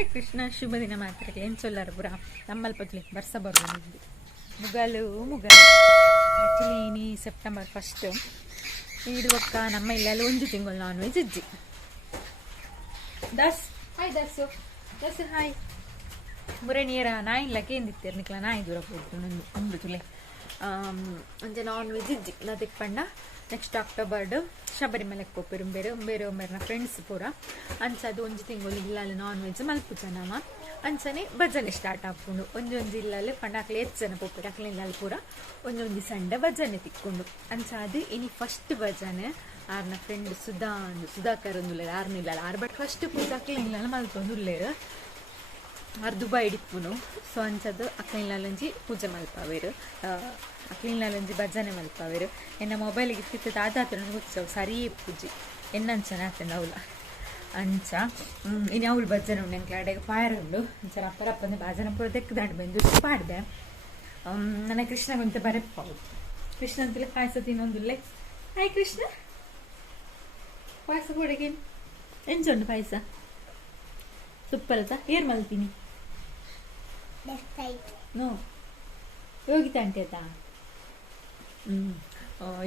Hi Krishna ಶುಭ ದಿನ ಮಾತ್ರ ಏನು ಚೊಲ್ಲಾರ ಪುರ ನಮ್ಮಲ್ಪತ್ಲಿ ಬರ್ಸ ಬರ್ಬೋದು ಮುಗಲು ಆ್ಯಕ್ಚುಲಿ ಇನಿ ಸೆಪ್ಟೆಂಬರ್ 1 ಇಡುವಕ್ಕ ನಮ್ಮ ಇಲ್ಲೆಲ್ಲ 1 ತಿಂಗಳು ನಾನ್ ವೆಜ್ ಇಜ್ಜಿ ದಸ್ ಹಾಯ್ ದಸ್ ಹಾಯ್ ಮುರಣಿಯರ ನಾಯಿ ಇಲ್ಲಕ್ಕೆ ಏನಿತ್ತೀರ ನಿಕ್ಲ ನಾಯಿ ದೂರ ಹೋಗ್ತು ಒಂದು ತುಲೆ ಅಂಚೆ ನಾನ್ ವೆಜ್ ಇಜ್ಜಿ ಇಲ್ಲ ತಿಕ್ಪಂಡ ನೆಕ್ಸ್ಟ್ ಅಕ್ಟೋಬರ್ಡು ಶಬರಿಮಲೆಗೆ ಪೋಪಿರು ಬೇರೆ ಒಮ್ಮೆರ್ನ ಫ್ರೆಂಡ್ಸ್ ಪೂರ ಅಂಚದು 1 ತಿಂಗಳು ಇಲ್ಲಲ್ಲಿ ನಾನ್ ವೆಜ್ ಮಲ್ಪುಜ ನಮ್ಮ ಅಂಚನೆ ಭಜನೆ ಸ್ಟಾರ್ಟ್ ಆಪುಂಡು ಒಂಜೊಂಜಿ ಇಲ್ಲಲ್ಲಿ ಪಂಡಾಕ್ಲೆ 8 ಜನ ಪೋಪಿರು ಅಕ್ಲೆ ಇಲ್ಲಲ್ಲಿ ಪೂರ ಒಂಜೊಂಜಿ ಸಂಡೆ ಭಜನೆ ತಿಕ್ಕೊಂಡು ಅಂಚ ಅದು ಇನಿ ಫಸ್ಟ್ ಭಜನೆ ಆರ್ನ ಫ್ರೆಂಡ್ ಸುಧಾಕರ್ ಒಂದುಲ್ಲೇರು ಆರ್ನಿಲ್ಲ ಆರ್ ಬಟ್ ಫಸ್ಟ್ ಪೂಜೆ ಅಕ್ಲೆ ಇಲ್ಲಲ್ಲ ಮಲ್ಪೊಂದುಲ್ಲೇರು ಆರ್ ದುಬೈ ಇಡಿಪ್ಪುನು ಸೊ ಅಂಚದು ಅಕ್ಲಿನಲಂಜಿ ಪೂಜೆ ಮಲ್ಪಾವೇರು ಅಕ್ಲಿನಲಂಜಿ ಭಜನೆ ಮಲ್ಪಾವೇರು ಎನ್ನ ಮೊಬೈಲಿಗೆ ಇತ್ತಿತ್ತು ಆದಾತ್ರ ಉತ್ಸವ ಸರಿ ಪೂಜಿ ಎನ್ನಂಚನ ಆತಂಡ ಅವಳ ಅಂಚ ಇನ್ನು ಅವಳು ಭಜನೆ ಉಂಡು ಎಂಕ್ಲ ಅಡೆಗೆ ಪಾಯರ ಉಂಡು ಅಂಚ ರಪ್ಪರಪ್ಪಂದು ಭಜನೆ ಪೂರ ತೆಕ್ಕದಾಂಡು ಬಂದು ಪಾಡ್ದೆ ನನ್ನ ಕೃಷ್ಣ ಗೊಂತ ಬರಪ್ಪಾವು ಕೃಷ್ಣ ಅಂತಲೇ ಪಾಯಸ ತಿನ್ನೊಂದುಲ್ಲೆ ಹಾಯ್ ಕೃಷ್ಣ ಪಾಯಸ ಕೊಡಗೇನು ಎಂಚುಂಡು ಪಾಯಸ ತುಪ್ಪಲತ ಏರ್ ಮಲ್ತೀನಿ ನೋ ಯೋಗಿತ ಅಂಟೇತಾ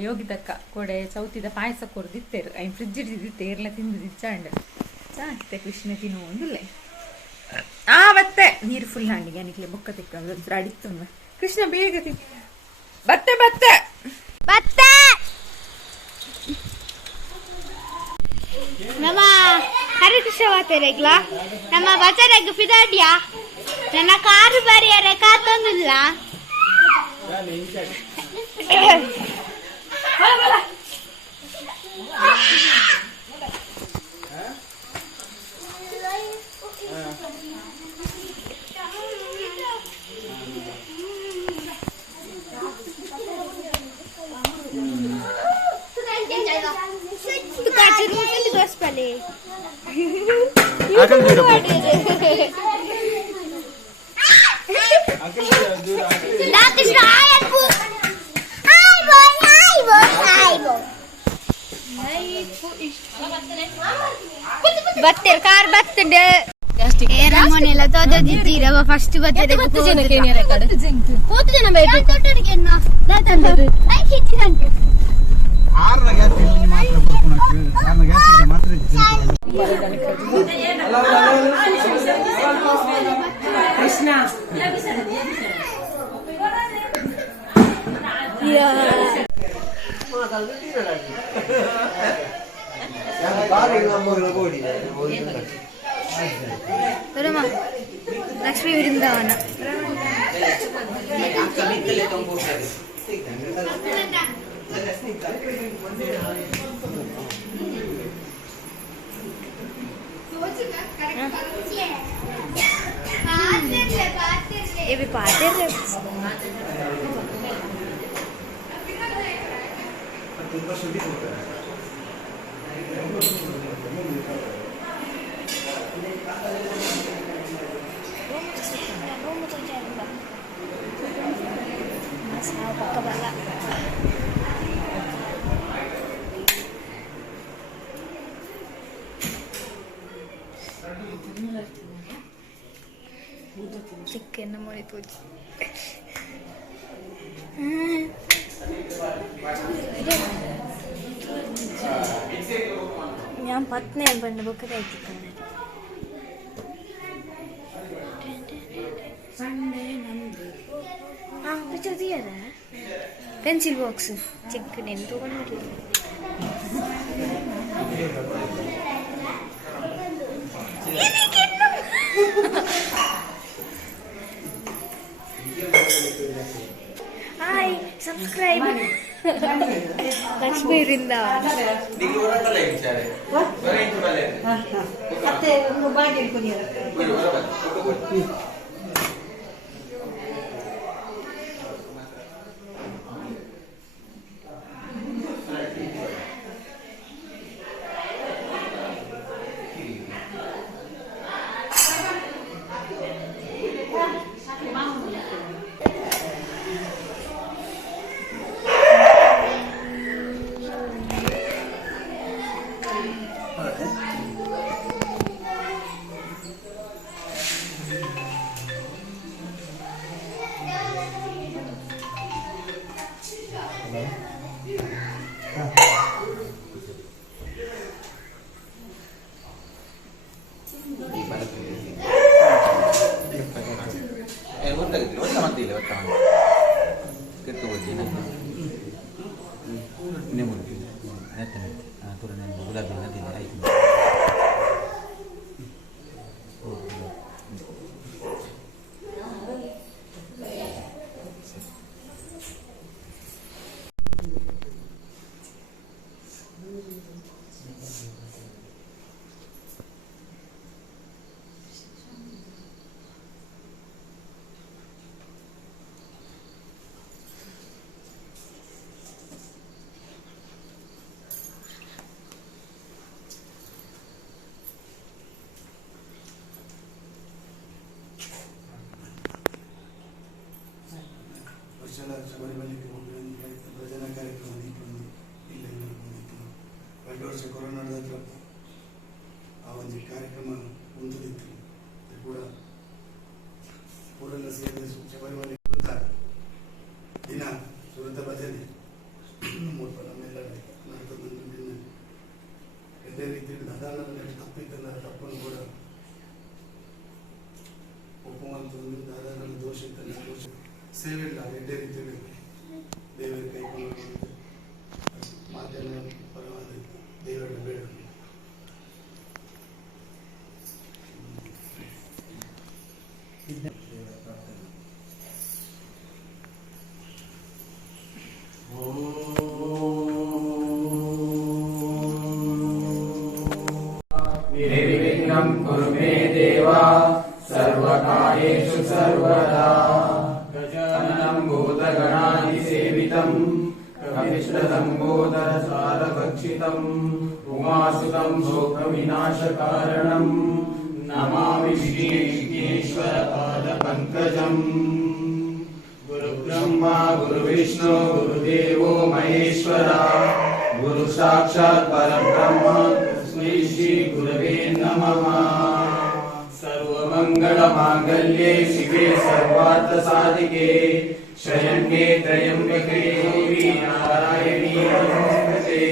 ಯೋಗಿತಕ್ಕ ಕೊಡೆ ಚೌತಿದ ಪಾಯಸ ಕೊರ್ದಿತ್ತೇರು ಐನ್ ಫ್ರಿಜ್ ಇಡ್ದಿತ್ತೆ ಏರ್ಲ ತಿಂದು ದಿಚ್ಚಾಂಡ್ ಚಾತೆ ಕೃಷ್ಣ ತಿನ್ನೋ ಒಂದುಲ್ಲೆ ಬತ್ತೆ ನೀರು ಫುಲ್ ಹಾಂಡಿಗೆ ಅನಿಕ್ಲೆ ಬೊಕ್ಕ ತಿಕ್ಕ ಅಡಿತ್ತು ಕೃಷ್ಣ ಬೇಗ ಬತ್ತೆ ಬತ್ತೆ ಬತ್ತೆ ನಮ್ಮ ಹರಿಕೃಷ್ಣ ಮಾತಾಡ್ಲ ನಮ್ಮ ಬಜಾರಾಗ ಫಿದಾಡ್ಯಾ ನನ್ನ ಕಾರು ಬರಿಯಾರೆ ಕಾತೊಂದಿಲ್ಲ ಬರ್ತೇವೆ ಕಾರ್ ಬರ್ತಂಡೆ ಏರಮೋನೆಲ್ಲ ತೋದಿದ್ದೀರವ ಫಸ್ಟ್ ಬರ್ತದೆ 10 ಜನಕ್ಕೆ ಏನೇ ರೆಕಾರ್ಡ್ 10 ಜನ ಬೇಕು ಆರ್ನ ಗ್ಯಾಸ್ ಮಾತ್ರ ಬರ್ಕೊಳಕ್ಕೆ ಆರ್ನ ಗ್ಯಾಸ್ ಮಾತ್ರ ಕೃಷ್ಣ ಲಕ್ಷ್ಮೀ ವೃಂದಾವನ ఇవి పాటే పక్క బల్ల ചിക്കൻ മുറിപ്പ് ഞാൻ 10 പണ്ട് ബുക്ക് കഴിച്ചിട്ടുണ്ട് പെൻസിൽ ബോക്സ് ചിക്കൻ എന്ത് കൊണ്ടിട്ട് ಹಾಯ್ ಸಬ್ಸ್ಕ್ರೈಬ್ ಲಕ್ಷ್ಮೀ ವೃಂದಾವನ ವರ್ಷದ ಶಬರಿಮಲೆಗೆ ಹೋಗಿ ಭಜನಾ ಕಾರ್ಯಕ್ರಮ ದೀಪಂದು ಇಲ್ಲ ಬಂದಿತ್ತು. 2 ವರ್ಷ ಕೊರೋನಾದ ಹತ್ರ ಆ ಒಂದು ಕಾರ್ಯಕ್ರಮ ಹೊಂದಿತ್ತು ಕೂಡ ಊರೆಲ್ಲ ಸೇರಿದ ಶಬರಿಮಲೆ ದಿನ ಸುರತ ಭಜನೆ ನಮ್ಮೆಲ್ಲ ನಡೀತದೆ. ಎಷ್ಟೇ ರೀತಿ ದಾದಾನಲ್ಲಿ ತಪ್ಪಿದ್ದಲ್ಲ ತಪ್ಪನ್ನು ಕೂಡ ಒಪ್ಪುವಂಥದ್ದು, ದಾದಾನಲ್ಲಿ ದೋಷ ಇದ್ದಲ್ಲಿ ದೋಷ ಸೇವೆ ಇಲ್ಲ ಎಷ್ಟೇ ರೀತಿಯಲ್ಲಿ ದೇವರ ಕೈಕೊಂಡು ಮಾಧ್ಯಮ ಪರವಾದ ದೇವರ ಬೇಡ. निर्विघ्नं कुरु मे देव सर्वकार्येषु सर्वदा। गजाननं भूतगणाधिसेवितं कपिश्वरलम्बोदरसारभक्षितम् उमासुतं शोकविनाशकारणं नमामि विघ्नेश्वरपादपङ्कजम्। गुरुब्रह्मा गुरुविष्णु गुरुदेवो महेश्वरा गुरु साक्षात् परब्रह्म तस्मै श्री गुरवे नमः। सर्वमङ्गलमाङ्गल्ये शिवे सर्वार्थसाधिके शरण्ये त्र्यम्बके गौरी नारायणी नमोस्तुते।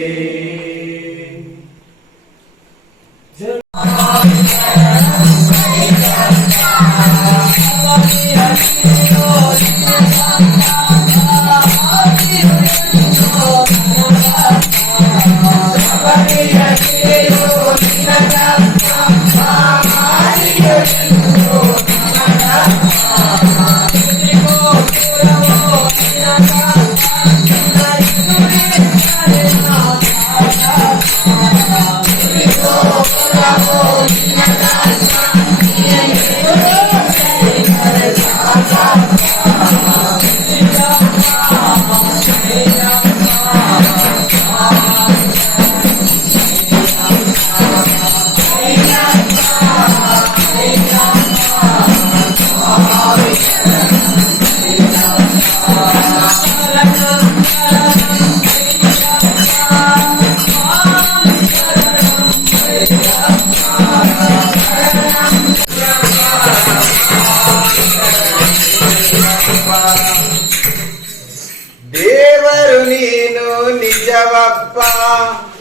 ದೇವರು ನೀನು ನಿಜವಪ್ಪ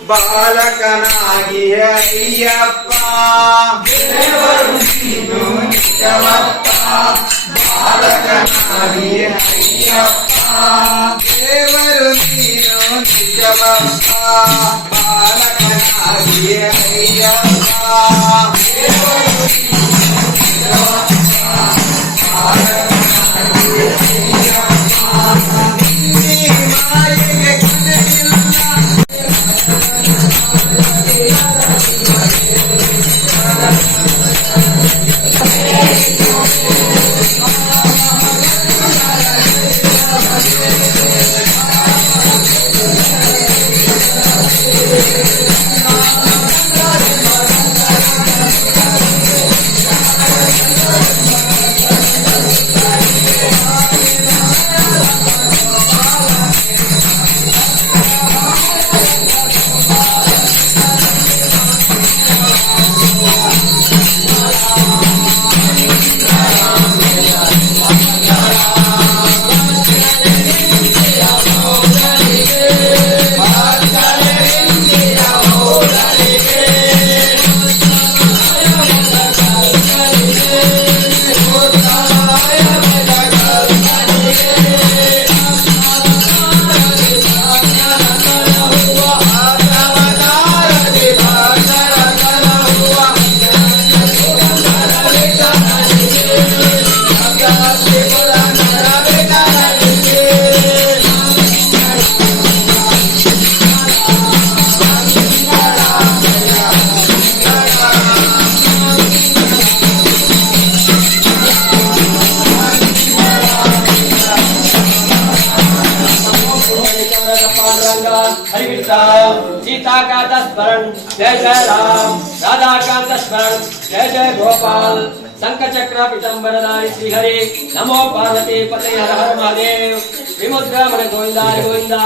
ಬಾಲಕನಾಗಿ ಅಯ್ಯಪ್ಪ. ದೇವರು ನೀನು ನಿಜವಪ್ಪ ಬಾಲಕನಾಗಿ ಅಯ್ಯಪ್ಪ. ದೇವರು ನೀನು ನಿಜವಪ್ಪ ಬಾಲಕನಾಗಿ ಅಯ್ಯಪ್ಪ. ದೇವರು ನೀನು ನಿಜವಪ್ಪ ಬಾಲಕನಾಗಿ ಅಯ್ಯಪ್ಪ. ಮಾಯೆಗೆ ಕೊನೆಯಿಲ್ಲ. सीता का स्मरण जय जय राम, राधा का स्मरण जय जय गोपाल, शंखचक्र पीतांबरधारी श्रीहरि नमो पार्वती पते हर हर महादेव विमुद्रामण गोविंदारि गोविंदा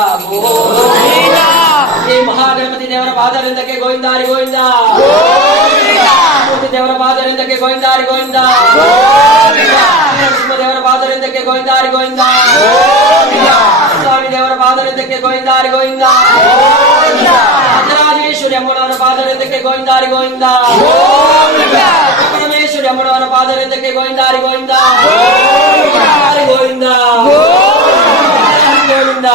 श्री महागणपति देवर पादरिंदಕ್ಕೆ ಗೋವಿಂದಾರಿ ಗೋವಿಂದ ಗಣಪತಿ ದೇವರ ಪಾದರಿಂದಕ್ಕೆ ಗೋವಿಂದಾರಿ ಗೋವಿಂದ ನರಸಿಂಹ ದೇವರ ಪಾದರಿಂದಕ್ಕೆ ಗೋವಿಂದಾರಿ ಗೋವಿಂದ ಸ್ವಾಮಿ ದೇವರ ಪಾದರಿಂದಕ್ಕೆ ಗೋವಿಂದಾರಿ ಗೋವಿಂದ ರಾಜರಾಜೇಶ್ವರಿ ಅಮ್ಮನವರ ಪಾದರಿಂದಕ್ಕೆ ಗೋವಿಂದಾರಿ ಗೋವಿಂದ ಪರಮೇಶ್ವರಿ ಅಮ್ಮನವರ ಪಾದರಿಂದಕ್ಕೆ ಗೋವಿಂದಾರಿ ಗೋವಿಂದ ಗೋವಿಂದ ಗೋವಿಂದ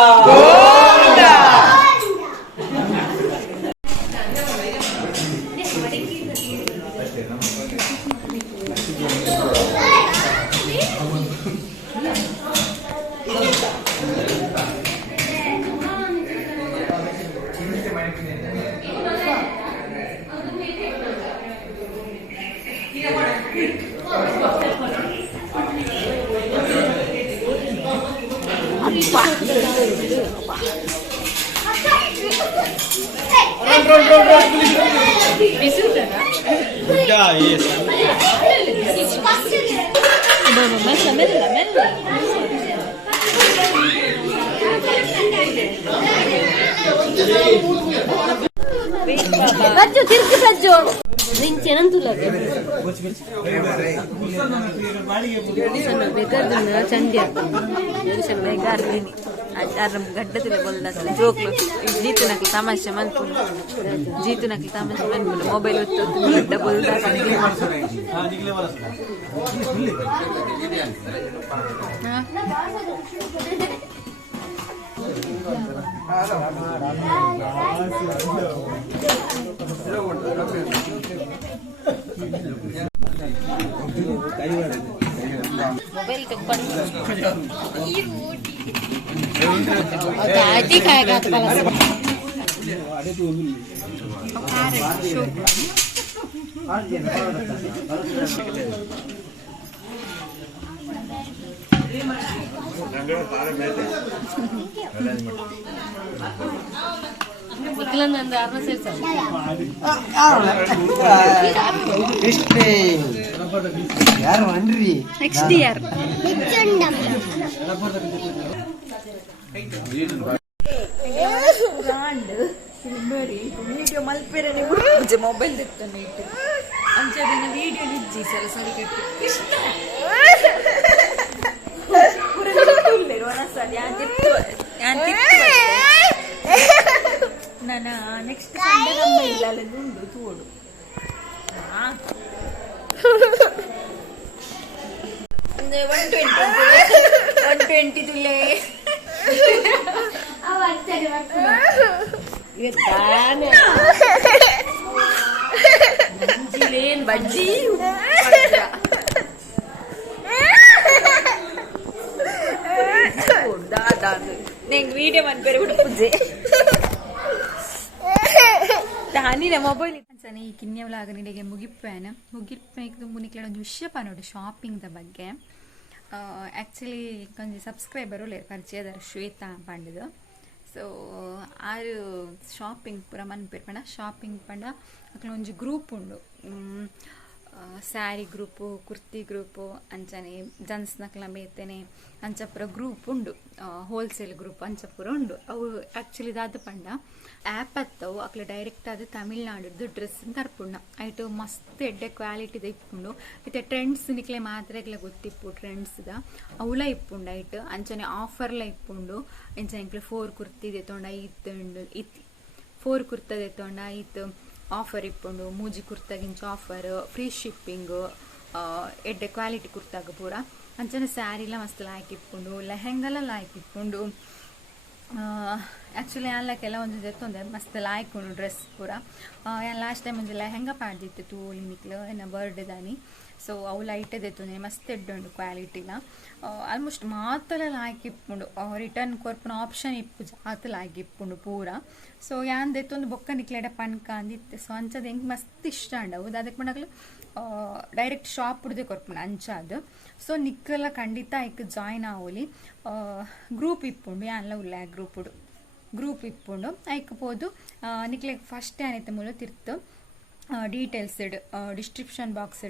ಬಜ್ಜು ತಿರ್ಗಿ ಬಜ್ಜು ರಿಂಚೆನಂತುಲ್ಲ बेकार चंद्या बेकार गड्डतिले बोलला जोक्लु जीतु नकली तमाशे मन्पुन जीतु नकली तमाशे मन्पुन मोबाइल ओत्तु गड्ड बोलता मोबाइल खाएगा ಯಾರು ಅನ್ರಿ ನೆಕ್ಸ್ಟ್ ಇಯರ್ ವಿಡಿಯೋ ಮಲ್ಪೇರೆ ಮೊಬೈಲ್ ತೆಗ್ತಾನೆ ಇಟ್ಟು ಅಂಚದಿನ ವಿಡಿಯೋ ನಿಜ್ಜಿ ಸಲ ಸರಿ ಕಟ್ಟಿ ನಾನು ನೆಕ್ಸ್ಟ್ ಸಂಡೇ ನಮ್ಮ ಇಲ್ಲ ಅಲ್ಲದುಂಡು ತೋಡು 120 ತುಲೆ ಬಜ್ಜಿ ನಂಗೆ ವಿಡಿಯೋ ಮನ್ಪೇರೆ ಬಿಟ್ಟು ಪೂಜೆ ದಾನಿನ ಮೊಬೈಲ್ ಈ ಕಿನ್ನೆ ವ್ಲಾಗನಿಡೆಗೆ ಮುಗಿಪ್ಪೇನೆ ಮುಗಿಪ್ಪೇದು ಮುನಿಕ್ಲ ಒಂದು ವಿಷಯ ಪನ್ನೋಡು ಶಾಪಿಂಗ್ದ ಬಗ್ಗೆ ಆ್ಯಕ್ಚುಲಿ ಕೊಂಚ ಸಬ್ಸ್ಕ್ರೈಬರು ಲೇರು ಪರಿಚಯದಾರ ಶ್ವೇತಾ ಪಂಡದು ಸೊ ಆರು ಶಾಪಿಂಗ್ ಪೂರ ಮನ್ಪೇರು ಪಂಡ ಶಾಪಿಂಗ್ ಪಂಡ ಅಕ್ಲ ಒಂಜಿ ಗ್ರೂಪ್ ಉಂಡು ಸ್ಯಾರಿ ಗ್ರೂಪು ಕುರ್ತಿ ಗ್ರೂಪು ಅಂಚನೆ ಜನ್ಸ್ ನಕ್ಲ ಬೇತೇನೆ ಅಂಚ ಪೂರ ಗ್ರೂಪ್ ಉಂಡು ಹೋಲ್ಸೇಲ್ ಗ್ರೂಪ್ ಅಂಚ ಪೂರ ಉಂಡು ಅವು ಆ್ಯಕ್ಚುಲಿ ದಾದ ಪಂಡ ಆ್ಯಪ್ ಅತ್ತವು ಅಕ್ಲ ಡೈರೆಕ್ಟ್ ಅದು ತಮಿಳ್ನಾಡು ಡ್ರೆಸ್ ತರ್ಪುಂಡ ಐಟು ಮಸ್ತ್ ಎಡ್ಡೆ ಕ್ವಾಲಿಟಿದ ಇಪ್ಪುಂಡು ಇತ್ತೆ ಟ್ರೆಂಡ್ಸ್ ನಿಕ್ಲೆ ಮಾತ್ರ ಗೊತ್ತಿಪ್ಪು ಟ್ರೆಂಡ್ಸ್ದ ಅವಲ ಇಪ್ಪುಂಡು ಐಟು ಅಂಚನೆ ಆಫರ್ಲ ಇಪ್ಪುಂಡು ಇಂಚನೆ 4 ಕುರ್ತಿ ದೆತ್ತೊಂಡ ಇತ್ತು 4 ಕುರ್ತ ದೆತ್ತೊಂಡ ಇತ್ತು ಆಫರ್ ಇಪ್ಪುಂಡು ಮೂಜಿ ಕುರ್ತಾಗಿಂಚ ಆಫರ್ ಫ್ರೀ ಶಿಪ್ಪಿಂಗ್ ಎಡ್ಡೆ ಕ್ವಾಲಿಟಿ ಕುರ್ತಾಗ ಪೂರ ಅಂಚನೆ ಸ್ಯಾರಿಲ ಮಸ್ತ್ ಲಾಯ್ಕ್ ಇಪ್ಪುಂಡು ಲೆಹೆಂಗಲ ಲಾಯ್ಕ್ ಇಪ್ಪುಂಡು ಆ್ಯಕ್ಚುಲಿ ಯಾನ್ಲಕ್ಕೆಲ್ಲ ಒಂದು ಜೊತ್ತೊಂದೆ ಮಸ್ತ್ ಲಾಯ್ಕ್ ಉಂಡು ಡ್ರೆಸ್ ಪೂರ ಲಾಸ್ಟ್ ಟೈಮ್ ಒಂದು ಲೆಹೆಂಗ ಪಾಡ್ದಿತ್ತು ತೂಲಿ ನಿಕ್ಲು ಎನ್ನ ಬರ್ಡೇ ದಾನಿ ಸೊ ಅವು ಲೈಟ್ ದೆತ್ತೊಂದೆ ಮಸ್ತ್ ಎಡ್ಡುಂಡು ಕ್ವಾಲಿಟಿನ ಆಲ್ಮೋಸ್ಟ್ ಮಾತಲ ಲಾಯ್ಕ್ ಇಪ್ಪುಂಡು ರಿಟರ್ನ್ ಕೊರ್ಪುನ ಆಪ್ಷನ್ ಇಪ್ಪು ಜಾತ್ ಲಾಯ್ಕ್ ಇಪ್ಪುಂಡು ಪೂರ ಸೊ ಯಾನ್ ದೆತ್ತೊಂದು ಬೊಕ್ಕ ನಿಕ್ಲೆಡ ಪನ್ಕ ಅಂದಿತ್ತೆ ಸೊ ಅಂಚದ ಹೆಂಗೆ ಮಸ್ತ್ ಇಷ್ಟ ಅಂಡವು ಅದಕ್ಕೆ ಮಾಡಲು ಡೈರೆಕ್ಟ್ ಶಾಪ್ ಉಡ್ದೆ ಕೊರ್ಪುಂಡು ಅಂಚಾದು ಸೊ ನಿಕ್ಕಲ ಖಂಡಿತ ಐಕ್ ಜಾಯ್ನ್ ಆವೋಲಿ ಗ್ರೂಪ್ ಇಪ್ಪುಂಡು ಯಾನ್ಲ ಉಲ್ಲ ಗ್ರೂಪ್ ಇಪ್ಪುಂಡು ಐಕ್ ಪೋದು ನಿಕ್ಲೆಗ್ ಫಸ್ಟ್ ಏನೈತೆ ಮೂಲ ತಿರ್ತು ಡೀಟೇಲ್ಸ್ ಡಿಸ್ಕ್ರಿಪ್ಷನ್ ಬಾಕ್ಸ್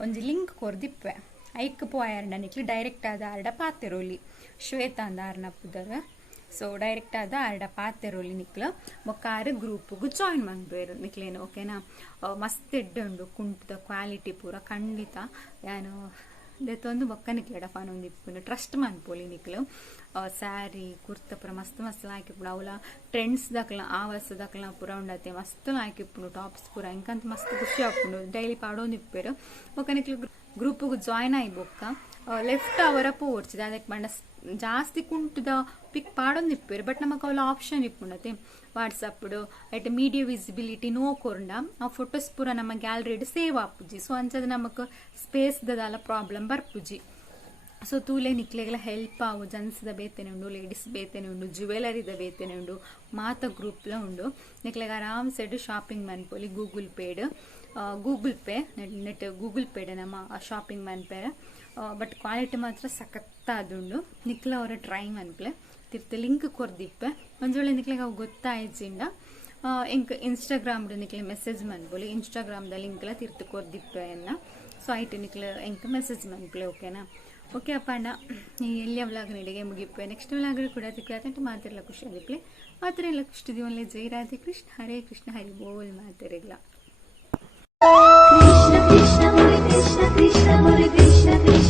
ಒಂದು ಲಿಂಕ್ ಕೊರ್ದಿಪ್ಪೆ ಐಕ್ ಪೋಯಾರ್ಡ ನಿಕ್ಲು ಡೈರೆಕ್ಟ್ ಆದ ಆರ್ಡ ಪಾತೆರೋಲಿ ಶ್ವೇತಾ ಅಂದ ಆರ್ನ ಪುದರ್ ಸೊ ಡೈರೆಕ್ಟ್ ಆದ ಆರ್ಡ ಪಾತೆರೋಲಿ ನಿಕ್ಲು ಮೊಕ್ಕಾರು ಗ್ರೂಪ್ಗೂ ಜಾಯಿನ್ ಮಾಡ್ಬೇರು ನಿಕ್ಲೇನು ಓಕೆನಾ ಮಸ್ತ್ ಎಡ್ಡೆ ಉಂಡು ಕುಂಟದ ಕ್ವಾಲಿಟಿ ಪೂರ ಖಂಡಿತ ಏನು ದೆತ್ತೊಂದು ಬೊಕ್ಕ ನಿಕ್ಲೆಡ ಫಾನ್ ಒಂದು ಇಪ್ಪುನು ಟ್ರಸ್ಟ್ ಮಾಡ್ಪೋಲಿ ನಿಕ್ಲು ಸ್ಯಾರಿ ಕುರ್ತ ಪೂರ ಮಸ್ತ್ ಮಸ್ತ್ ಲಾಯ್ಕಿಪ್ಪುಡು ಅವಳ ಟ್ರೆಂಡ್ಸ್ ದಕ್ಲ ಆ ವರ್ಷ ದಕ್ಲ ಪೂರ ಉಂಡತೆ ಮಸ್ತ್ ಲಾಯ್ಕಿಪ್ಪುನು ಟಾಪ್ಸ್ ಪೂರ ಇಂಕಂತ ಮಸ್ತ್ ಖುಷಿ ಆಪುಂಡು ಡೈಲಿ ಪಾಡೋದು ಇಪ್ಪೇರು ಬೊಕ್ಕ ನಿಕ್ಲು ಗ್ರೂಪ್ಗೂ ಜಾಯಿನ್ ಆಗಿ ಬೊಕ್ಕ ಲೆಫ್ಟ್ ಅವರ ಪೋರ್ಚಿದೆ ಅದಕ್ಕೆ ಬಂಡ ಜಾಸ್ತಿ ಕುಂಟದ ಪಿಕ್ ಪಾಡೊಂದು ಇಪ್ಪೇರು ಬಟ್ ನಮಕ್ ಅವಳ ಆಪ್ಷನ್ ಇಪ್ಪುಂಡತೆ ವಾಟ್ಸಪ್ಡು ಎಟ್ ಮೀಡಿಯಾ ವಿಸಿಬಿಲಿಟಿ ನೋಕೊಂಡ ಆ ಫೋಟೋಸ್ ಪೂರ ನಮ್ಮ ಗ್ಯಾಲರಿಡ್ ಸೇವ್ ಆಪುಜಿ ಸೊ ಅಂಚದ ನಮಕ್ ಸ್ಪೇಸ್ ದಲ್ಲ ಪ್ರಾಬ್ಲಮ್ ಬರ್ಪುಜಿ ಸೊ ತೂಲೆ ನಿಕ್ಲೆಗಳ ಹೆಲ್ಪ್ ಆವು ಜನ್ಸ್ದ ಬೇತೇನೆ ಉಂಡು ಲೇಡೀಸ್ ಬೇತೇನೆ ಉಂಡು ಜ್ಯುವೆಲರಿದ ಬೇತೇನೆ ಉಂಡು ಮಾತ ಗ್ರೂಪ್ಲ ಉಂಡು ನಿಕ್ಲೆಗ ಆರಾಮ್ ಸೆಡ್ ಶಾಪಿಂಗ್ ಮನ್ಪೋಲಿ ಗೂಗಲ್ ಪೇ ನೆಟ್ ಗೂಗಲ್ ಪೇಡ್ ನಮ್ಮ ಶಾಪಿಂಗ್ ಮನ್ಪೇರ ಬಟ್ ಕ್ವಾಲಿಟಿ ಮಾತ್ರ ಸಖತ್ತಾದುಂಡು ನಿಕ್ಲ ಅವರ ಟ್ರೈ ಮನ್ಪ್ಲೆ ತಿರ್ತ ಲಿಂಕ್ ಕೊರ್ದಿಪ್ಪೆ ಒಂದ್ಸೊಳ್ಳೆ ನಿಕ್ಲೆಗ ಅವು ಗೊತ್ತಾಯ್ಚಿಂಡ ಇಂಕ್ ಇನ್ಸ್ಟಾಗ್ರಾಮ್ಡು ನಿಕ್ಲೆ ಮೆಸೇಜ್ ಮನ್ಬೋಲಿ ಇನ್ಸ್ಟಾಗ್ರಾಮ್ದ ಲಿಂಕ್ಲ ತಿರ್ತು ಕೊರ್ದಿಪ್ಪೆ ಎನ್ನ ಸೊ ಐಟು ನಿಕ್ಲ ಇಂಕ್ ಮೆಸೇಜ್ ಮನ್ಪ್ಲೆ ಓಕೆನಾ ಓಕೆ ಅಪ್ಪ ಅಣ್ಣ ಈ ಎಲ್ಲಿಯ ವ್ಲಾಗ್ ನೀಡಿಗೆ ಮುಗಿಪ್ಪೆ ನೆಕ್ಸ್ಟ್ ವ್ಲಾಗ್ ಕೂಡ ತಿಕ್ಲಾತಂಟು ಮಾತಿರಲ್ಲ ಖುಷಿ ಆಗಿಪ್ಲೆ ಮಾತ್ರ ಎಲ್ಲ ಖುಷಿ ದಿವನ್ಲೆ ಜೈ ರಾಧೆ ಕೃಷ್ಣ ಹರೇ ಕೃಷ್ಣ ಹರಿ ಬೋಲ್ ಮಾತಿರಲ್ಲ Krishna Krishna Hare Krishna Krishna Hare Krishna Krishna